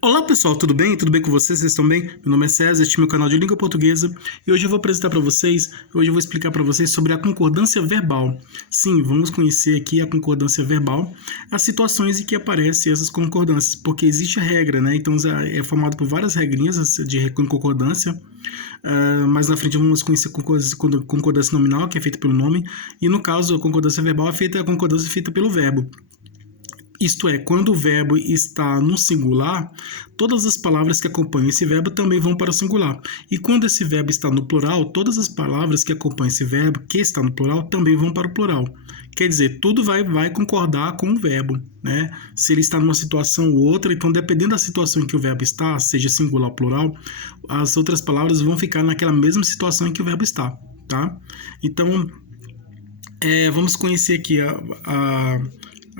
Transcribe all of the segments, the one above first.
Olá pessoal, tudo bem? Tudo bem com vocês? Vocês estão bem? Meu nome é César, este é meu canal de língua portuguesa e hoje eu vou apresentar para vocês, hoje eu vou explicar para vocês sobre a concordância verbal. Sim, vamos conhecer aqui a concordância verbal, as situações em que aparecem essas concordâncias, porque existe a regra, né? Então é formado por várias regrinhas de concordância. Mais na frente vamos conhecer concordância nominal, que é feita pelo nome, e no caso a concordância verbal é a concordância feita pelo verbo. Isto é, quando o verbo está no singular, todas as palavras que acompanham esse verbo também vão para o singular. E quando esse verbo está no plural, todas as palavras que acompanham esse verbo, que está no plural, também vão para o plural. Quer dizer, tudo vai concordar com o verbo, né? Se ele está numa situação ou outra, então dependendo da situação em que o verbo está, seja singular ou plural, as outras palavras vão ficar naquela mesma situação em que o verbo está, tá? Então, vamos conhecer aqui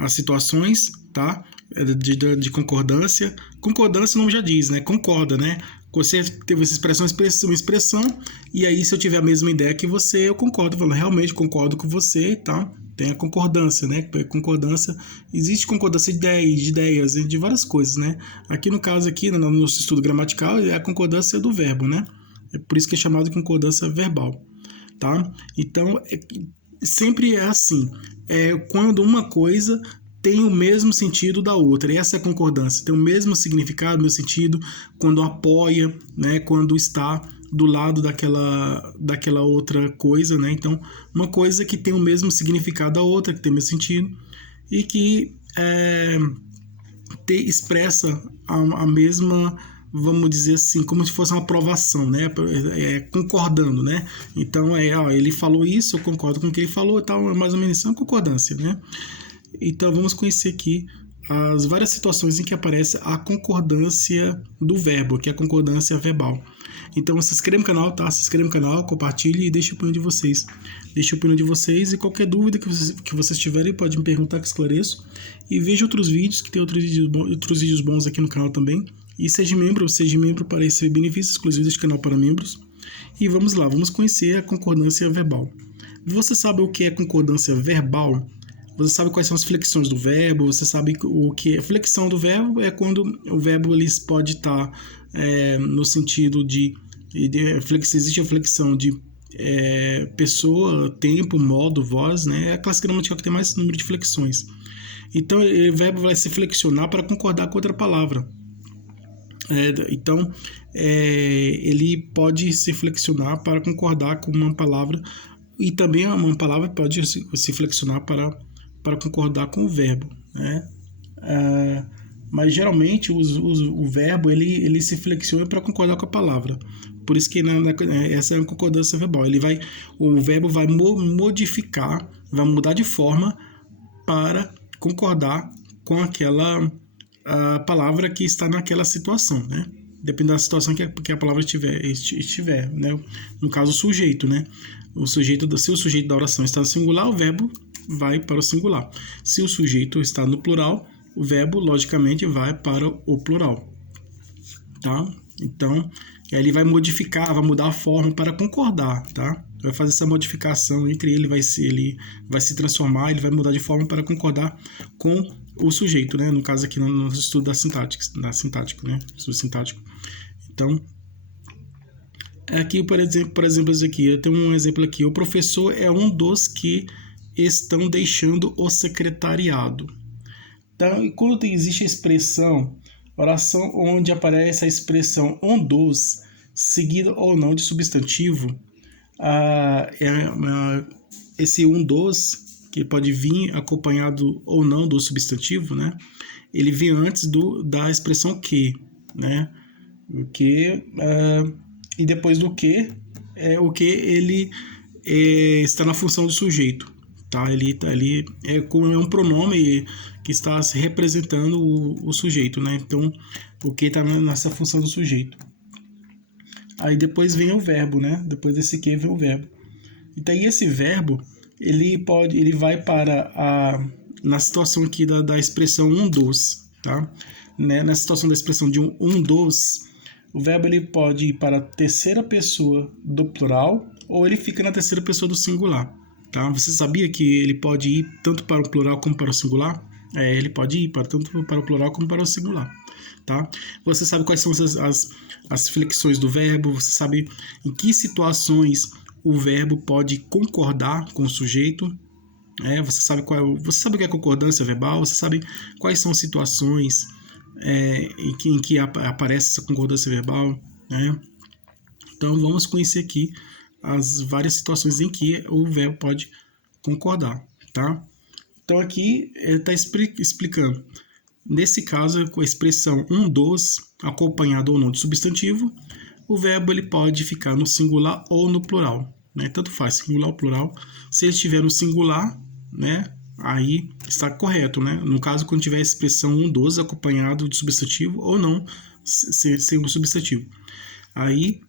as situações, tá? De concordância. Concordância, o nome já diz, né? Concorda, né? Você teve essa expressão, e aí se eu tiver a mesma ideia que você, eu concordo. Falando, realmente concordo com você, tá? Tem a concordância, né? Concordância, existe concordância de ideias, de várias coisas, né? Aqui no caso, aqui no nosso estudo gramatical, é a concordância do verbo, né? É por isso que é chamado de concordância verbal, tá? Então, sempre é assim, quando uma coisa tem o mesmo sentido da outra, essa é a concordância, tem o mesmo significado, o mesmo sentido, quando apoia, né, quando está do lado daquela outra coisa, né? Então, uma coisa que tem o mesmo significado da outra, que tem o mesmo sentido, e que expressa a mesma, vamos dizer assim, como se fosse uma aprovação, né? Concordando, né? Então, ele falou isso, eu concordo com o que ele falou e tal, mais ou menos isso é uma concordância, né? Então, vamos conhecer aqui as várias situações em que aparece a concordância do verbo, que é a concordância verbal. Então, se inscreva no canal, tá? Se inscreva no canal, compartilhe e deixe a opinião de vocês. Deixe a opinião de vocês, e qualquer dúvida que vocês tiverem, pode me perguntar que esclareço. E veja outros vídeos, que tem outros vídeos bons aqui no canal também. E seja membro para receber benefícios exclusivos deste canal para membros. E vamos lá, vamos conhecer a concordância verbal. Você sabe o que é concordância verbal? Você sabe quais são as flexões do verbo? Você sabe o que é flexão do verbo? É quando o verbo ele pode estar no sentido existe a flexão de pessoa, tempo, modo, voz, né? É a classe gramatical que tem mais número de flexões. Então, o verbo vai se flexionar para concordar com outra palavra. Então, ele pode se flexionar para concordar com uma palavra, e também uma palavra pode se flexionar para concordar com o verbo, né? Mas geralmente o verbo ele se flexiona para concordar com a palavra. Por isso que essa é a concordância verbal. O verbo vai modificar, vai mudar de forma para concordar com aquela palavra que está naquela situação, né? Depende da situação que a palavra estiver, né? No caso, o sujeito, né? Se o sujeito da oração está no singular, o verbo vai para o singular. Se o sujeito está no plural, o verbo, logicamente, vai para o plural, tá? Então, ele vai modificar, vai mudar a forma para concordar, tá? Vai fazer essa modificação entre ele vai se transformar, ele vai mudar de forma para concordar com o sujeito, né? No caso aqui no estudo da sintática, né? Estudo sintático. Então, aqui, por exemplo, aqui, eu tenho um exemplo aqui. O professor é um dos que estão deixando o secretariado. Então, quando existe a expressão, oração onde aparece a expressão um dos, seguido ou não de substantivo, esse um dos, que pode vir acompanhado ou não do substantivo, né? Ele vem antes da expressão que, né? O que, e depois do que, o que ele está na função do sujeito, tá? Ele é um pronome que está representando o sujeito, né? Então, o que está nessa função do sujeito. Aí depois vem o verbo, né? Depois desse que vem o verbo. Então, e esse verbo, ele vai para na situação aqui da expressão um dos, tá? Né? Na situação da expressão de um dos, o verbo ele pode ir para a terceira pessoa do plural, ou ele fica na terceira pessoa do singular, tá? Você sabia que ele pode ir tanto para o plural como para o singular? Ele pode ir tanto para o plural como para o singular. tá? Você sabe quais são as flexões do verbo, você sabe em que situações o verbo pode concordar com o sujeito, você sabe o que é concordância verbal, você sabe quais são as situações em que aparece essa concordância verbal, né? Então vamos conhecer aqui as várias situações em que o verbo pode concordar, tá? Então aqui ele está explicando. Nesse caso, com a expressão um dos, acompanhado ou não de substantivo, o verbo ele pode ficar no singular ou no plural, né? Tanto faz, singular ou plural. Se ele estiver no singular, né, aí está correto, né? No caso, quando tiver a expressão um dos acompanhado de substantivo ou não, sem um substantivo. Aí,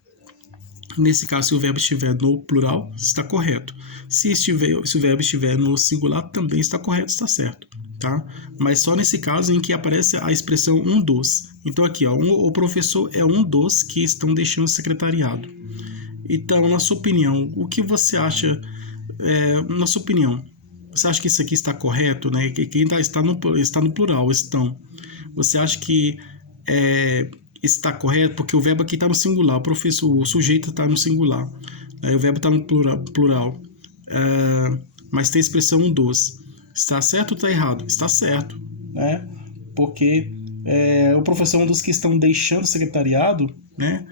nesse caso, se o verbo estiver no plural, está correto. Se o verbo estiver no singular, também está correto, está certo, tá? Mas só nesse caso em que aparece a expressão um dos. Então aqui, ó, o professor é um dos que estão deixando o secretariado. Então, na sua opinião, o que você acha? Na sua opinião, você acha que isso aqui está correto, né? Quem está no plural, estão. Você acha que está correto? Porque o verbo aqui está no singular, o sujeito está no singular, o verbo está no plural, mas tem a expressão um dos. Está certo ou está errado? Está certo, né? Porque o professor é um dos que estão deixando o secretariado, né?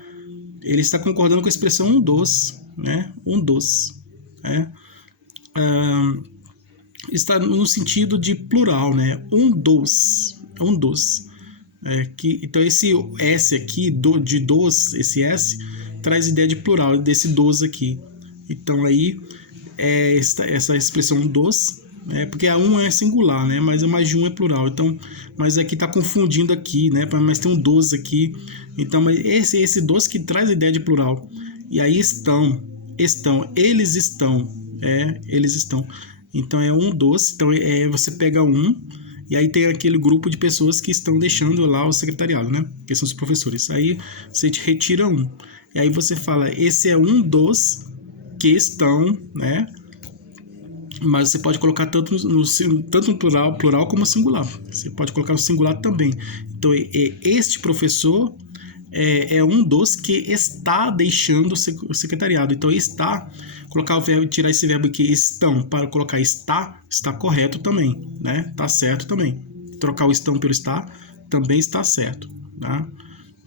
Ele está concordando com a expressão um dos, né? Um dos, né? Está no sentido de plural, né? Um dos. Então esse S aqui, de dos, esse S, traz ideia de plural, desse dos aqui. Então aí, essa expressão dos, porque a um é singular, né? Mas a mais de um é plural. Então, mas aqui está confundindo aqui, né? Mas tem um dos aqui. Então, mas esse dos que traz a ideia de plural. E aí eles estão. Então é um dos. Então você pega um, e aí tem aquele grupo de pessoas que estão deixando lá o secretariado, né? Que são os professores. Aí você retira um. E aí você fala, esse é um dos que estão, né? Mas você pode colocar tanto no plural como no singular. Você pode colocar no singular também. Então, este professor é um dos que está deixando o secretariado. Então, está, colocar o verbo, tirar esse verbo aqui, estão, para colocar está correto também, né? Está certo também. Trocar o estão pelo está, também está certo, tá?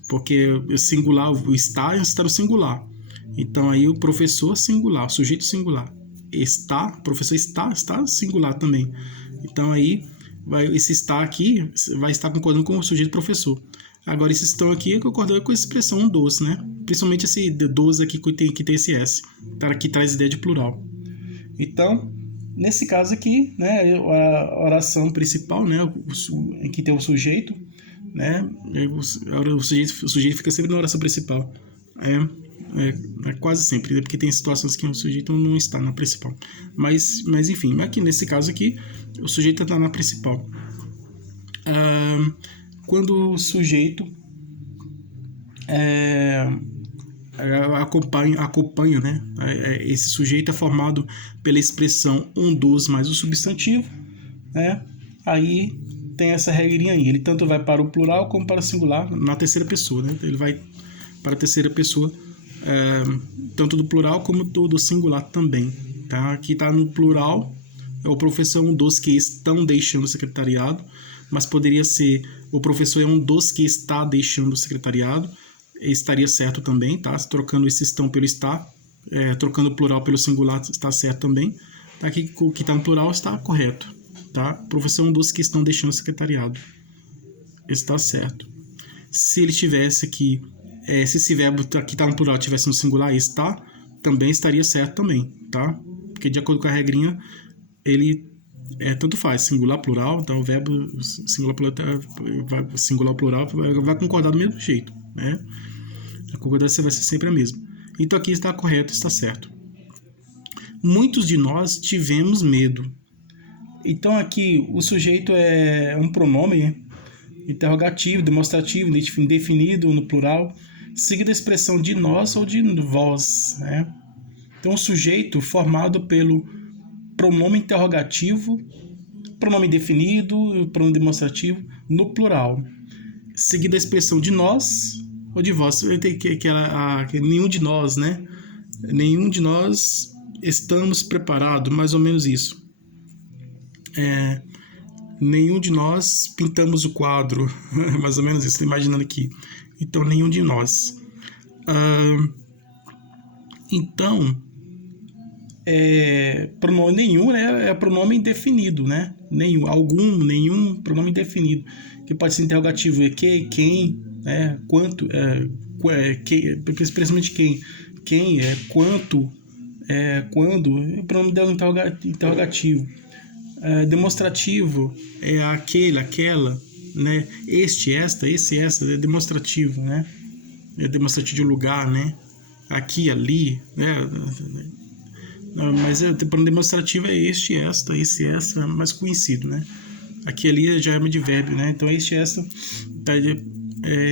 Porque o singular, o está no singular. Então, aí o professor singular, o sujeito singular. O professor está singular também. Então, aí, esse está aqui vai estar concordando com o sujeito professor. Agora, esse estão aqui é concordando com a expressão um dos, né? Principalmente esse dos aqui que tem esse S, que traz ideia de plural. Então, nesse caso aqui, né, a oração principal, né, em que tem o sujeito, né, o sujeito fica sempre na oração principal. Quase sempre, né, porque tem situações que o sujeito não está na principal. Mas enfim, aqui nesse caso aqui, o sujeito está na principal. Quando o sujeito acompanha, né? Esse sujeito é formado pela expressão um dos mais o substantivo, né? Aí tem essa regrinha aí. Ele tanto vai para o plural como para o singular na terceira pessoa, né? Ele vai para a terceira pessoa, tanto do plural como do singular também, tá? Aqui está no plural, é o professor um dos que estão deixando o secretariado, mas poderia ser o professor é um dos que está deixando o secretariado, estaria certo também, tá? Trocando esse estão pelo está, trocando o plural pelo singular está certo também. Aqui o que está no plural está correto, tá? O professor é um dos que estão deixando o secretariado, está certo. Se ele tivesse aqui, se esse verbo que está no plural tivesse no singular, está, também estaria certo também, tá? Porque de acordo com a regrinha, ele tanto faz, singular, plural, então o verbo singular, plural vai concordar do mesmo jeito, né? A concordância vai ser sempre a mesma. Então aqui está correto, está certo. Muitos de nós tivemos medo. Então aqui o sujeito é um pronome interrogativo, demonstrativo, indefinido no plural, seguido da expressão de nós ou de vós, né? Então o sujeito formado pelo pronome interrogativo, pronome definido e pronome demonstrativo no plural. seguida a expressão de nós ou de vós. Tem que nenhum de nós, né? Nenhum de nós estamos preparados, mais ou menos isso. Nenhum de nós pintamos o quadro, mais ou menos isso, estou imaginando aqui. Então, nenhum de nós. Então, pronome nenhum, né, é pronome indefinido, né? Nenhum, algum, nenhum, pronome indefinido. Que pode ser interrogativo, que, quem, né? Quanto, especialmente quem, quanto, quando, pronome interrogativo. Demonstrativo é aquele, aquela, né? Este, esta, esse, essa, é demonstrativo, né? É demonstrativo de lugar, né? Aqui, ali, né? Mas o pronome demonstrativo é este, esta, esse, essa, mais conhecido, né? Aqui, ali já é de verbo, né? Então, este, esta, tá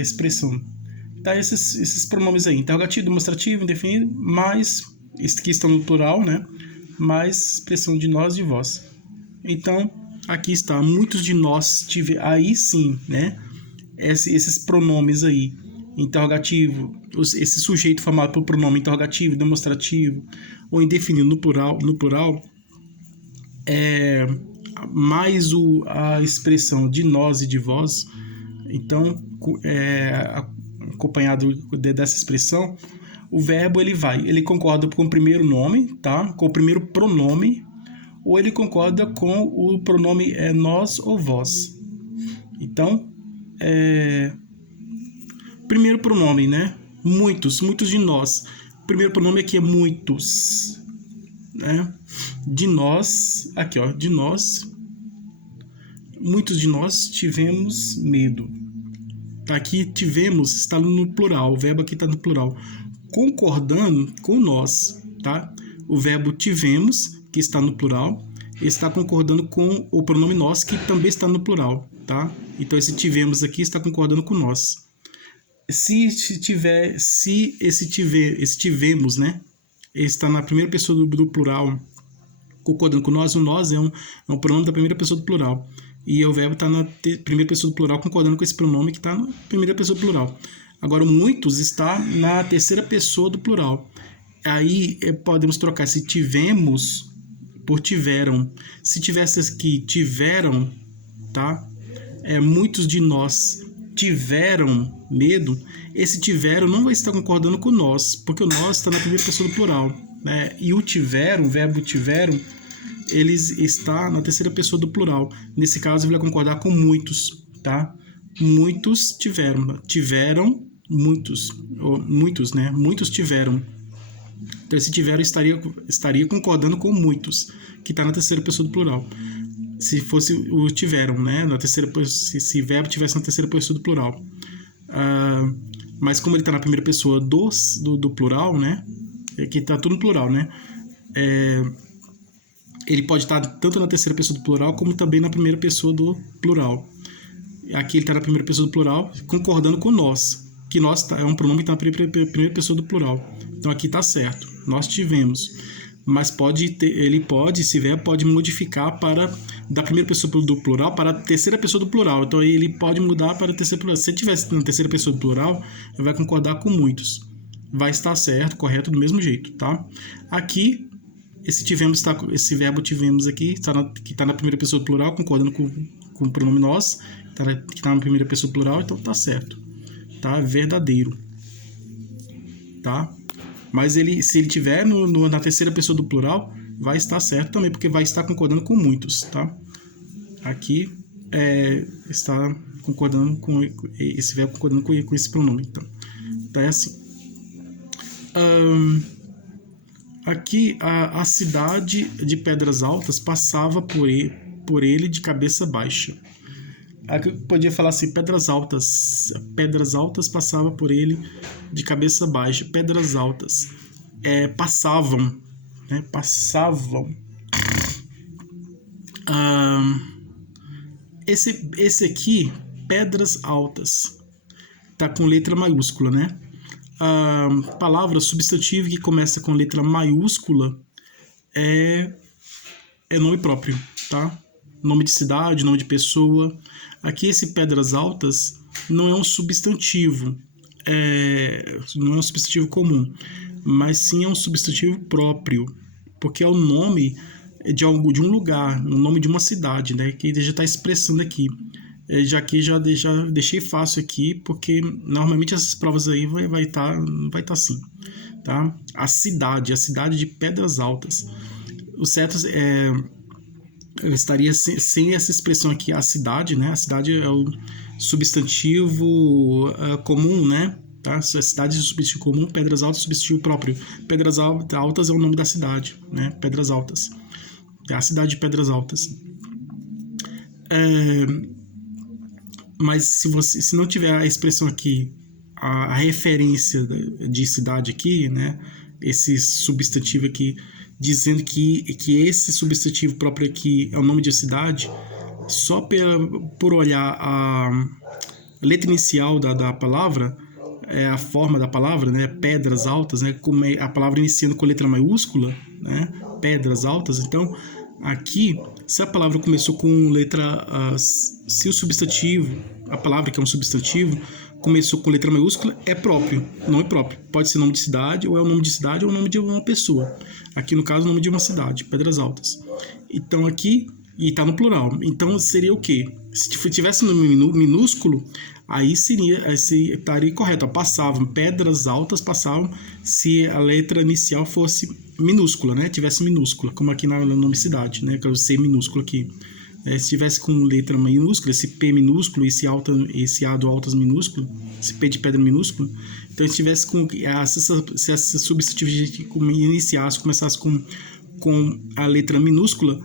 expressão. Tá esses pronomes aí, interrogativo, demonstrativo, indefinido, mais, que estão no plural, né? Mais expressão de nós e de vós. Então, aqui está, muitos de nós aí sim, né? Esses pronomes aí, interrogativo, esse sujeito formado por pronome interrogativo, demonstrativo ou indefinido no plural, mais a expressão de nós e de vós. Então, acompanhado dessa expressão, o verbo ele concorda com o primeiro nome, tá? Com o primeiro pronome, ou ele concorda com o pronome nós ou vós. Então, primeiro pronome, né? Muitos de nós. O primeiro pronome aqui é muitos, né? De nós, aqui ó, de nós. Muitos de nós tivemos medo. Aqui tivemos, está no plural, o verbo aqui está no plural. Concordando com nós, tá? O verbo tivemos, que está no plural, está concordando com o pronome nós, que também está no plural, tá? Então, esse tivemos aqui está concordando com nós. Se esse tivemos, né? Está na primeira pessoa do plural, concordando com nós, o nós é um pronome da primeira pessoa do plural. E o verbo está na primeira pessoa do plural, concordando com esse pronome que está na primeira pessoa do plural. Agora, muitos está na terceira pessoa do plural. Aí podemos trocar se tivemos por tiveram. Se tivesse aqui tiveram, tá? Muitos de nós tiveram medo. Esse tiveram não vai estar concordando com nós, porque o nós está na primeira pessoa do plural, né? E o tiveram, o verbo tiveram, ele está na terceira pessoa do plural. Nesse caso, ele vai concordar com muitos, tá? Muitos tiveram muitos, né? Muitos tiveram. Então, esse tiveram estaria concordando com muitos, que está na terceira pessoa do plural. Se fosse o tiveram, né? Na terceira, se verbo tivesse na terceira pessoa do plural. Mas como ele está na primeira pessoa do plural, né? Aqui está tudo no plural, né? Ele pode estar tanto na terceira pessoa do plural, como também na primeira pessoa do plural. Aqui ele está na primeira pessoa do plural, concordando com nós, que nós é um pronome que está na primeira pessoa do plural. Então aqui está certo, nós tivemos. Mas esse verbo pode modificar da primeira pessoa do plural para a terceira pessoa do plural. Então aí ele pode mudar para a terceira plural. Se ele tivesse na terceira pessoa do plural, ele vai concordar com muitos. Vai estar certo, correto do mesmo jeito, tá? Aqui, esse verbo tivemos aqui, que está na primeira pessoa do plural, concordando com o pronome nós, que está na primeira pessoa do plural, então está certo. Tá? Verdadeiro. Tá? Mas se ele tiver na terceira pessoa do plural, vai estar certo também, porque vai estar concordando com muitos, tá? Aqui está concordando com esse verbo, concordando com esse pronome. Então, tá assim. Aqui, a cidade de Pedras Altas passava por ele de cabeça baixa. Aqui eu podia falar assim, Pedras Altas passava por ele de cabeça baixa. Pedras Altas passavam, né? Passavam. Esse aqui, Pedras Altas, tá com letra maiúscula, né? Palavra substantivo que começa com letra maiúscula é nome próprio, tá? Nome de cidade, nome de pessoa. Aqui esse pedras altas não é um substantivo, não é um substantivo comum, mas sim é um substantivo próprio, porque é o nome de um lugar, o nome de uma cidade, né? Que ele já está expressando aqui. Já deixei fácil aqui, porque normalmente essas provas aí vai tá assim, tá? A cidade de Pedras Altas. O certo eu estaria sem essa expressão aqui, a cidade, né? A cidade é o substantivo comum, né? Tá? A cidade é o substantivo comum, Pedras Altas é o substantivo próprio. Pedras Altas é o nome da cidade, né? Pedras Altas. É a cidade de Pedras Altas. Mas se não tiver a expressão aqui, a referência de cidade aqui, né? Esse substantivo aqui, dizendo que esse substantivo próprio aqui é o nome de cidade, só por olhar a letra inicial da palavra, a forma da palavra, né? Pedras altas, né? Como a palavra iniciando com letra maiúscula, né? Pedras altas. Então, aqui, se a palavra começou com letra... se o substantivo, a palavra que é um substantivo, começou com letra maiúscula, é próprio, não é próprio. Pode ser nome de cidade, ou é o nome de cidade, ou o nome de uma pessoa. Aqui, no caso, o nome de uma cidade, Pedras Altas. Então, aqui, e está no plural. Então, seria o quê? Se tivesse no minúsculo, aí estaria correto. Passavam, Pedras Altas passavam se a letra inicial fosse minúscula, né? Tivesse minúscula, como aqui no nome cidade, né? Que é o C minúsculo aqui. Se tivesse com letra minúscula, esse P minúsculo, esse A do altas minúsculo, esse P de pedra minúsculo, então se tivesse com se essa substantivo iniciasse, começasse com a letra minúscula,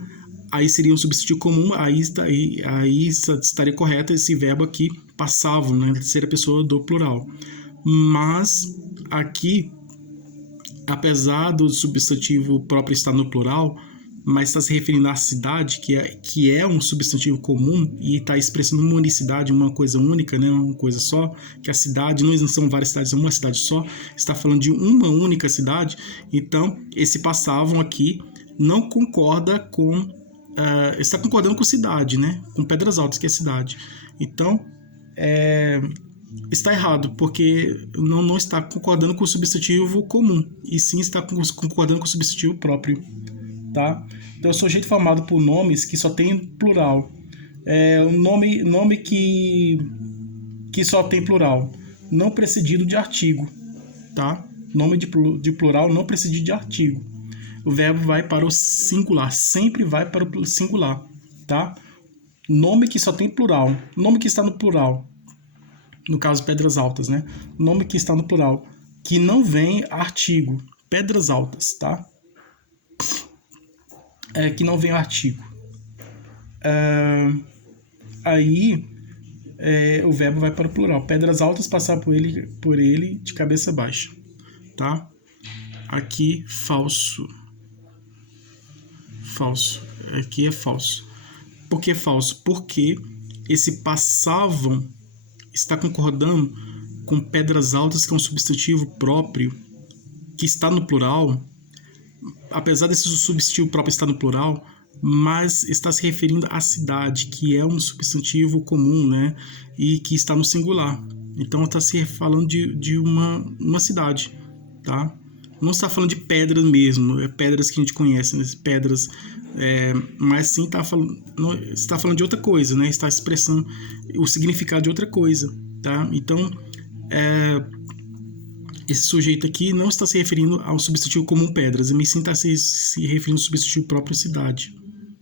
aí seria um substantivo comum, aí estaria correto esse verbo aqui, passavam, né? Terceira pessoa do plural. Mas aqui, apesar do substantivo próprio estar no plural, mas está se referindo à cidade, que é um substantivo comum e está expressando uma unicidade, uma coisa única, né? Uma coisa só, que a cidade não são várias cidades, é uma cidade só, está falando de uma única cidade. Então, esse passavam aqui não concorda com... está concordando com cidade, né? Com Pedras Altas, que é cidade. Então, está errado, porque não está concordando com o substantivo comum, e sim está concordando com o substantivo próprio. Tá? Então, é sujeito formado por nomes que só tem plural. Um nome que só tem plural, não precedido de artigo. Tá? Nome de plural não precedido de artigo. O verbo vai para o singular, sempre vai para o singular. Tá? Nome que só tem plural, nome que está no plural, no caso Pedras Altas, né? Nome que está no plural, que não vem artigo, Pedras Altas, tá? Que não vem artigo. Aí o verbo vai para o plural. Pedras Altas passar por ele de cabeça baixa, tá? Aqui falso. Falso. Aqui é falso. Por que falso? Porque esse passavam está concordando com Pedras Altas, que é um substantivo próprio, que está no plural, apesar desse substantivo próprio estar no plural, mas está se referindo à cidade, que é um substantivo comum, né? E que está no singular. Então está se falando de uma cidade, tá? Não está falando de pedras mesmo, pedras que a gente conhece, né? Pedras, mas sim está falando de outra coisa, né? Está expressando o significado de outra coisa, tá? Então, esse sujeito aqui não está se referindo ao substantivo comum pedras, mas sim está se referindo ao substantivo próprio cidade,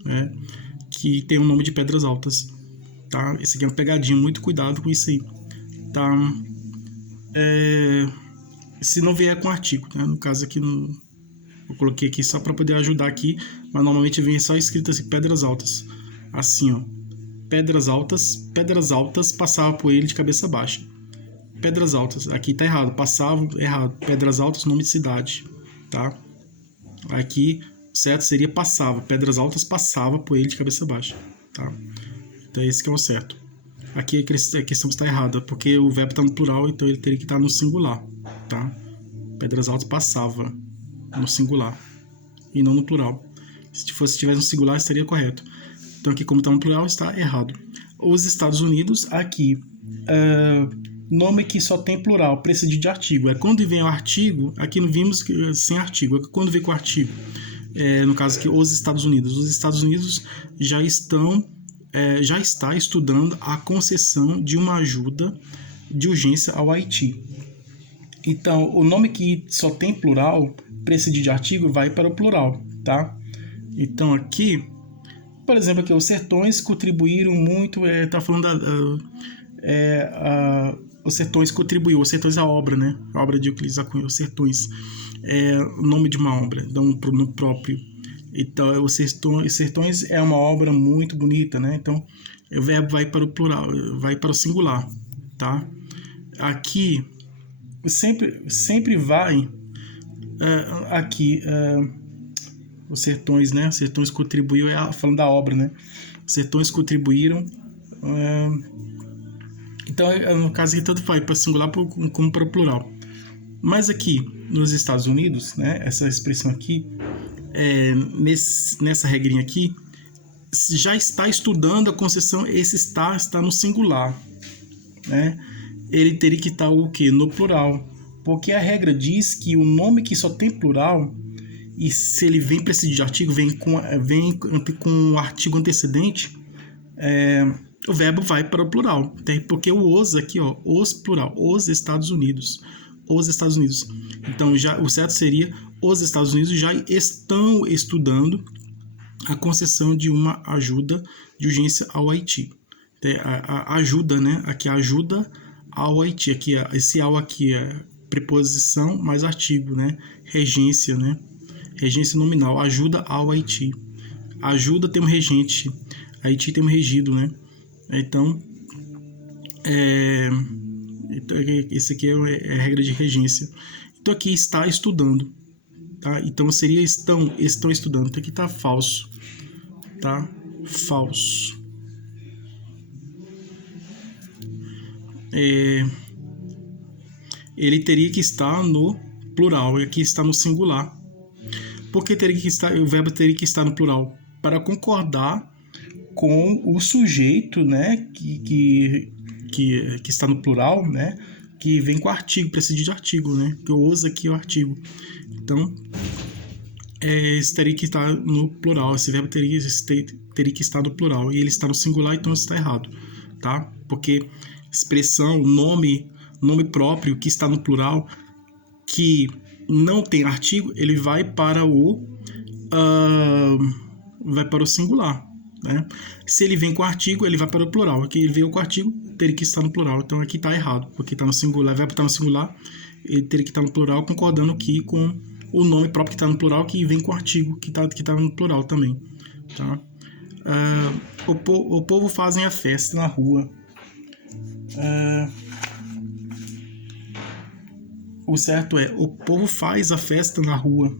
né? Que tem o nome de Pedras Altas, tá? Esse aqui é uma pegadinha, muito cuidado com isso aí, tá? Se não vier com artigo, né? No caso aqui, eu coloquei aqui só para poder ajudar aqui, mas normalmente vem só escrito assim, Pedras Altas, assim, ó, Pedras Altas passava por ele de cabeça baixa. Pedras Altas, aqui tá errado, passava errado, Pedras Altas, nome de cidade, tá? Aqui, certo seria passava, Pedras Altas passava por ele de cabeça baixa, tá? Então esse que é o certo. Aqui a questão está errada, porque o verbo está no plural, então ele teria que estar no singular, tá? Pedras Altas passava no singular e não no plural. Se tivesse no singular, estaria correto. Então aqui, como está no plural, está errado. os Estados Unidos, aqui, nome que só tem plural, precede de artigo. É quando vem o artigo, aqui não vimos sem artigo, é quando vem com o artigo. No caso aqui, os Estados Unidos já está estudando a concessão de uma ajuda de urgência ao Haiti. Então, o nome que só tem plural, precede de artigo, vai para o plural, tá? Então, aqui, por exemplo, aqui, os sertões contribuíram muito, tá falando os sertões contribuiu, os sertões é a obra, né? A obra de Euclides da Cunha, os sertões. O nome de uma obra, dá um pronome próprio. Então, os sertões é uma obra muito bonita, né? Então, o verbo vai para o plural, vai para o singular, tá? Aqui, sempre vai aqui, os sertões, né? Os sertões contribuiu, falando da obra, né? Os sertões contribuíram. Então, no caso aqui, tanto vai para singular como para o plural. Mas aqui, nos Estados Unidos, né? Essa expressão aqui, nessa regrinha aqui, já está estudando a concessão, esse está no singular, né? Ele teria que estar o quê? No plural. Porque a regra diz que o nome que só tem plural, e se ele vem precedido de artigo, vem com o artigo antecedente, o verbo vai para o plural. Porque o os aqui, ó, os plural, os Estados Unidos. Os Estados Unidos. Então, o certo seria, os Estados Unidos já estão estudando a concessão de uma ajuda de urgência ao Haiti. A ajuda, né? Aqui a ajuda ao Haiti. Aqui, esse ao aqui é preposição mais artigo, né? Regência, né? Regência nominal. Ajuda ao Haiti. Ajuda tem um regente. Haiti tem um regido, né? Então, esse aqui é a regra de regência. Então, aqui está estudando. Tá? Então, seria estão estudando. Então, aqui está falso. Tá? Falso. Ele teria que estar no plural. E aqui está no singular. Por que o verbo teria que estar no plural? Para concordar com o sujeito, né? Que está no plural, né? Que vem com artigo, precede de artigo, né? Que eu uso aqui o artigo. Então, isso teria que estar no plural. Esse verbo teria que estar no plural. E ele está no singular, então isso está errado, tá? Porque expressão, nome próprio que está no plural, que não tem artigo, ele vai para o singular, né? Se ele vem com artigo, ele vai para o plural. Aqui ele veio com artigo, teria que estar no plural. Então aqui está errado, porque está no singular, o verbo está no singular, ele teria que estar no plural, concordando aqui com o nome próprio que está no plural, que vem com artigo, que tá no plural também, tá? O povo fazem a festa na rua. O certo é, o povo faz a festa na rua,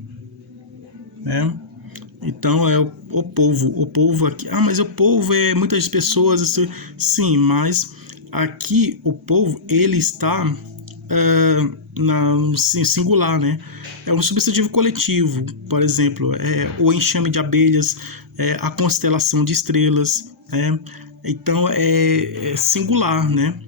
né? Então é o povo aqui. Mas o povo é muitas pessoas, sim, mas aqui o povo, ele está no singular, né? É um substantivo coletivo, por exemplo, o enxame de abelhas, a constelação de estrelas, então é singular, né?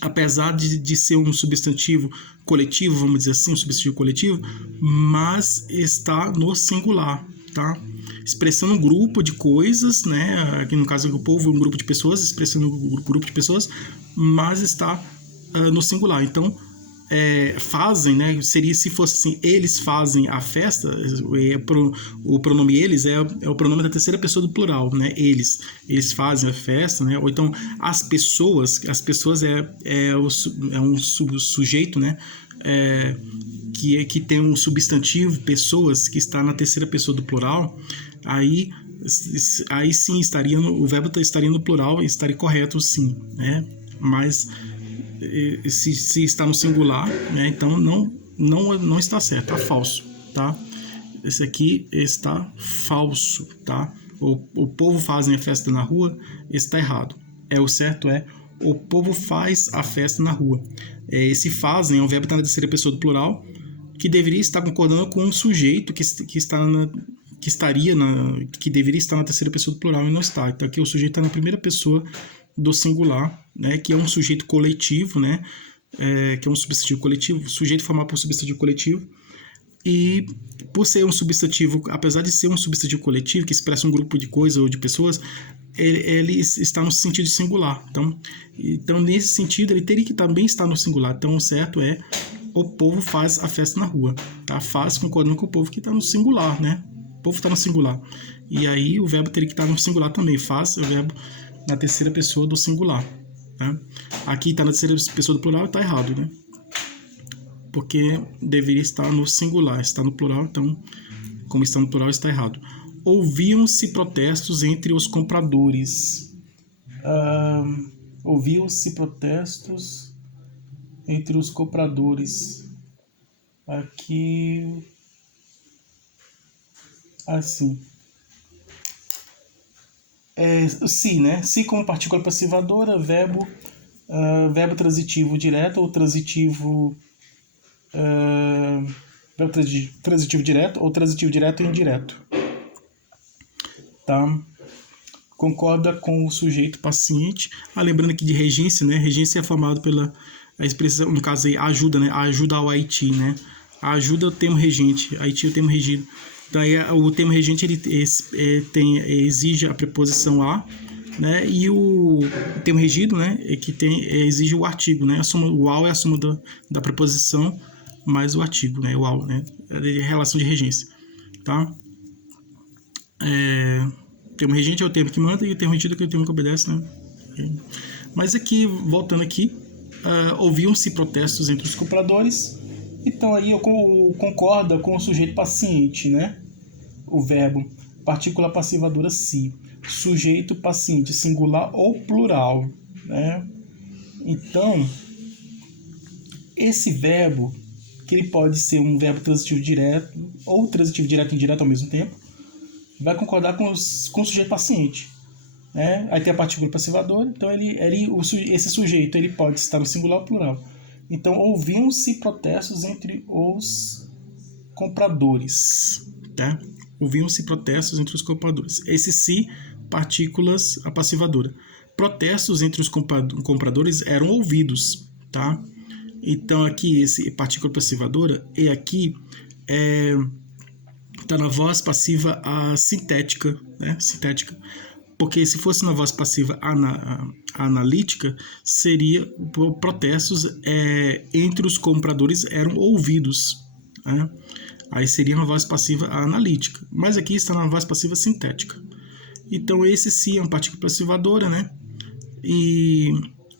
Apesar de ser um substantivo coletivo, vamos dizer assim, um substantivo coletivo, mas está no singular, tá? Expressando um grupo de coisas, né? Aqui no caso o povo é um grupo de pessoas, expressando um grupo de pessoas, mas está no singular. Então, fazem, né? Seria, se fosse assim, eles fazem a festa, o pronome eles é o pronome da terceira pessoa do plural, né? Eles fazem a festa, né? Ou então as pessoas é um sujeito, né? Que tem um substantivo, pessoas, que está na terceira pessoa do plural. Aí sim o verbo estaria no plural e estaria correto, sim, né? Mas se está no singular, né? Então não está certo, está falso, tá? Esse aqui está falso, tá? O povo fazem a festa na rua, está errado. O certo é, o povo faz a festa na rua. Esse fazem é um verbo que está na terceira pessoa do plural, que deveria estar concordando com um sujeito que deveria estar na terceira pessoa do plural e não está. Então aqui o sujeito está na primeira pessoa do singular, né, que é um sujeito coletivo, né, que é um substantivo coletivo, sujeito formado por substantivo coletivo, e por ser um substantivo, apesar de ser um substantivo coletivo que expressa um grupo de coisas ou de pessoas, ele está no sentido singular. Então, nesse sentido, ele teria que também estar no singular. Então, o certo é: o povo faz a festa na rua. Tá? Faz concordando com o povo que está no singular, né? O povo está no singular. E aí o verbo teria que estar no singular também. Faz é o verbo na terceira pessoa do singular. Tá? Aqui está na terceira pessoa do plural e está errado, né? Porque deveria estar no singular. Está no plural, então, como está no plural, está errado. Ouviam-se protestos entre os compradores. Ouviam-se protestos entre os compradores. Aqui, assim. Se, né? Se como partícula passivadora, verbo transitivo direto ou transitivo. Verbo transitivo direto ou transitivo direto e indireto. Tá? Concorda com o sujeito paciente. Lembrando aqui de regência, né? Regência é formado pela a expressão, no caso aí, ajuda, né? Ajuda ao Haiti, né? A ajuda é o termo regente, Haiti é o termo regido. Então aí, o termo regente ele exige a preposição a, né? E o termo regido, né? Exige o artigo, né? O ao é a soma da preposição mais o artigo, né? O ao, né? É a relação de regência, tá? O termo regente é o termo que manda e o termo regido é o termo que obedece, né? Mas aqui, voltando aqui, ouviam-se protestos entre os compradores. Então aí eu concordo com o sujeito paciente, né? O verbo partícula passivadora se, sujeito paciente singular ou plural, né? Então esse verbo, que ele pode ser um verbo transitivo direto ou transitivo direto e indireto ao mesmo tempo, vai concordar com o sujeito paciente, né? Aí tem a partícula passivadora, então esse sujeito ele pode estar no singular ou plural. Então, ouviam-se protestos entre os compradores, tá? Ouviam-se protestos entre os compradores. Esse se, partículas, a passivadora. Protestos entre os compradores eram ouvidos, tá? Então, aqui, esse partícula passivadora, e aqui está na voz passiva sintética, né? Sintética. Porque se fosse na voz passiva analítica, seria protestos entre os compradores eram ouvidos, né? Aí seria uma voz passiva analítica. Mas aqui está na voz passiva sintética. Então esse sim é uma partícula passivadora, né? E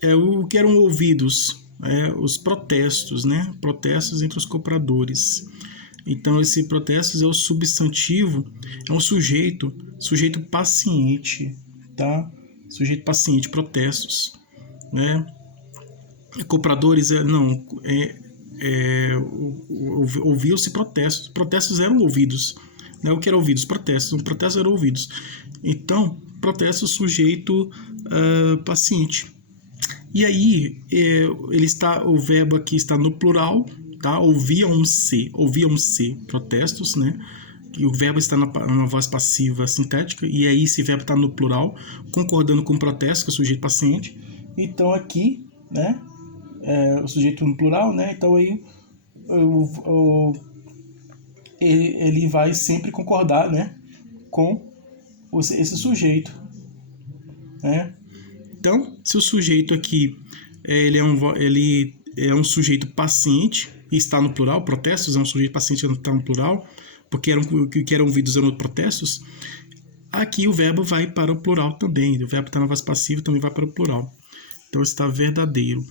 o que eram ouvidos, os protestos, né? Protestos entre os compradores. Então esse protestos é o substantivo, é um sujeito paciente, tá? Sujeito paciente, protestos, né? Compradores ouviam-se protestos. Protestos eram ouvidos, né? O que eram ouvidos? Protestos eram ouvidos. Então protesto sujeito paciente. E aí o verbo aqui está no plural. Tá? Ouviam-se protestos, né? E o verbo está na voz passiva sintética, e aí esse verbo está no plural, concordando com o protesto, que é o sujeito paciente. Então aqui, né? O sujeito no plural, né? Então aí ele vai sempre concordar, né? Com esse sujeito, né? Então, se o sujeito aqui ele é um sujeito paciente e está no plural, protestos é um sujeito paciente que está no plural, porque que eram ouvidos eram protestos, aqui o verbo vai para o plural também, o verbo está na voz passiva também vai para o plural. Então está verdadeiro,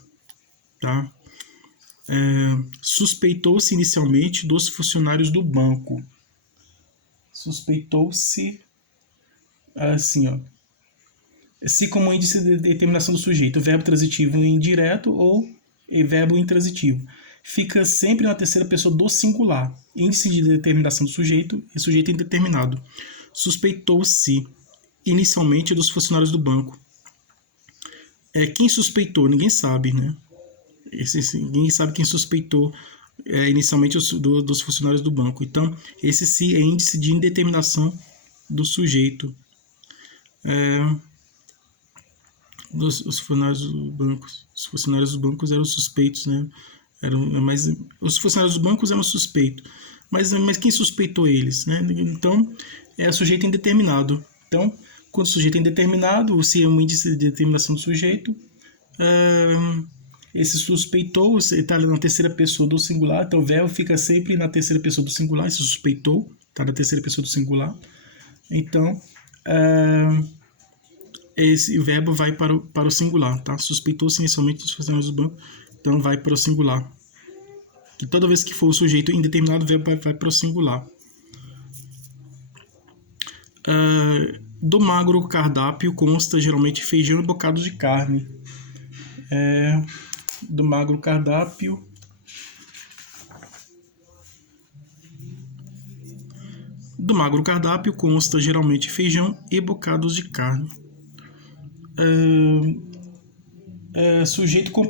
tá? Suspeitou-se inicialmente dos funcionários do banco. Suspeitou-se assim, ó. Se como índice de determinação do sujeito, verbo transitivo indireto ou verbo intransitivo. Fica sempre na terceira pessoa do singular. Índice de determinação do sujeito e sujeito indeterminado. Suspeitou-se inicialmente dos funcionários do banco. Quem suspeitou? Ninguém sabe, né? Ninguém sabe quem suspeitou inicialmente dos funcionários do banco. Então, esse se é índice de indeterminação do sujeito. os funcionários dos bancos. Os funcionários dos bancos eram suspeitos, né? Os funcionários dos bancos eram suspeitos. Mas quem suspeitou eles, né? Então, é sujeito indeterminado. Então, quando o sujeito é indeterminado, se é um índice de determinação do sujeito, esse suspeitou, está na terceira pessoa do singular, então o verbo fica sempre na terceira pessoa do singular, esse suspeitou, está na terceira pessoa do singular. Então, esse verbo vai para o singular, tá? Suspeitou-se inicialmente dos funcionários do banco, então vai para o singular. E toda vez que for o sujeito indeterminado, o verbo vai para o singular. Do magro cardápio consta geralmente feijão e bocados de carne. Do magro cardápio consta geralmente feijão e bocados de carne. Sujeito composto